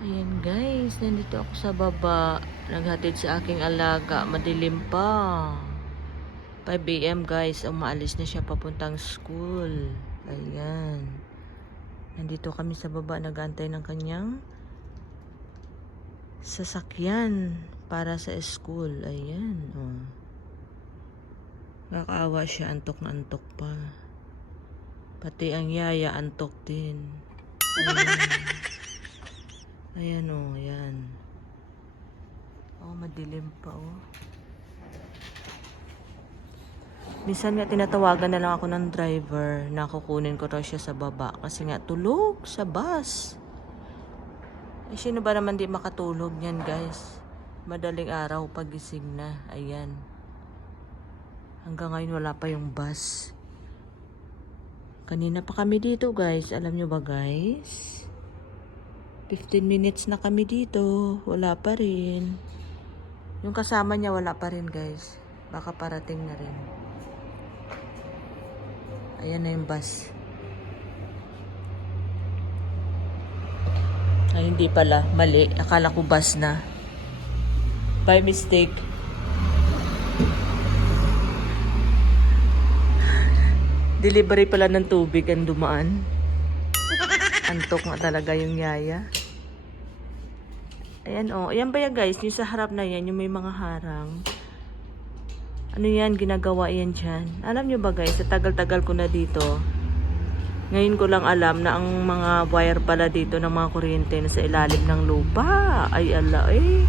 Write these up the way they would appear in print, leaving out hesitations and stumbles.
Ayan guys, nandito ako sa baba. Naghatid sa aking alaga. Madilim pa. 5 AM guys, umaalis na siya papuntang school. Ayan. Nandito kami sa baba, nag-aantay ng kanyang sasakyan para sa school. Ayan. Oh. Nakakaawa siya, antok na antok pa. Pati ang yaya, antok din. Ayan. Ayan oh, ayan. Oh, madilim pa oh. Minsan nga tinatawagan na lang ako ng driver na kukunin ko raw siya sa baba kasi nga tulog sa bus. Eh, sino ba naman di makatulog yan guys? Madaling araw pagising na. Ayan. Hanggang ngayon wala pa yung bus. Kanina pa kami dito guys. Alam nyo ba guys? 15 minutes na kami dito. Wala pa rin. Yung kasama niya wala pa rin guys. Baka parating na rin. Ayan na yung bus. Ay, hindi pala. Mali. Akala ko bus na. By mistake. Delivery pala ng tubig ang dumaan. Antok nga talaga yung yaya. Ayan o. Ayan ba yan guys? Yung sa harap na yan, yung may mga harang. Ano yan? Ginagawa yan dyan. Alam nyo ba guys, sa tagal-tagal ko na dito, ngayon ko lang alam na ang mga wire pala dito ng mga kuryente na sa ilalim ng lupa. Ay ala eh.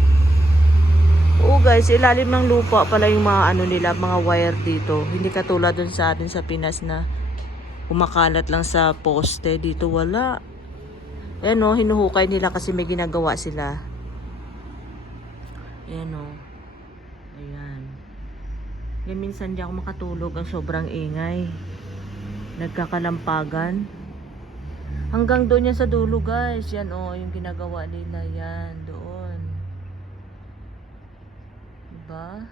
Oo guys, sa ilalim ng lupa pala yung mga ano nila, mga wire dito. Hindi katulad dun sa atin sa Pinas na kumakalat lang sa poste. Dito wala. Ayan o, hinuhukay nila kasi may ginagawa sila. Ayan o. Ayan. Kaya minsan di ako makatulog, ang sobrang ingay. Nagkakalampagan. Hanggang doon yan sa dulo guys. Yan o, yung ginagawa nila yan. Doon. Diba?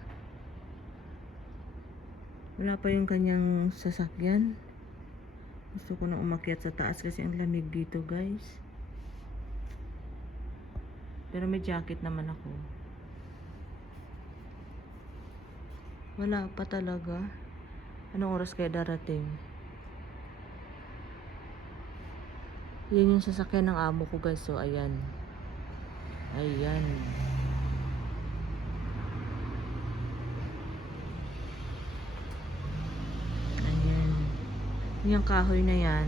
Wala pa yung kanyang sasakyan. Gusto ko na umakyat sa taas kasi ang lamig dito guys. Pero may jacket naman ako. Wala pa talaga. Anong oras kaya darating? Yan yung sasakyan ng amo ko guys. So ayan. Ayan. Ayan. Yung kahoy na yan.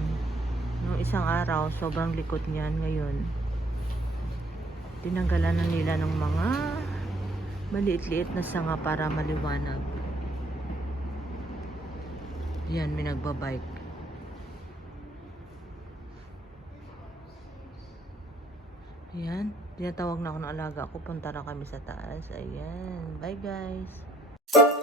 Noong isang araw, sobrang likot niyan. Ngayon, tinanggalan na nila ng mga maliit-liit na sanga para maliwanag. Yan, may nagbabike. Yan, tinatawag na ako ng alaga ko. Punta na kami sa taas. Ayan, bye guys.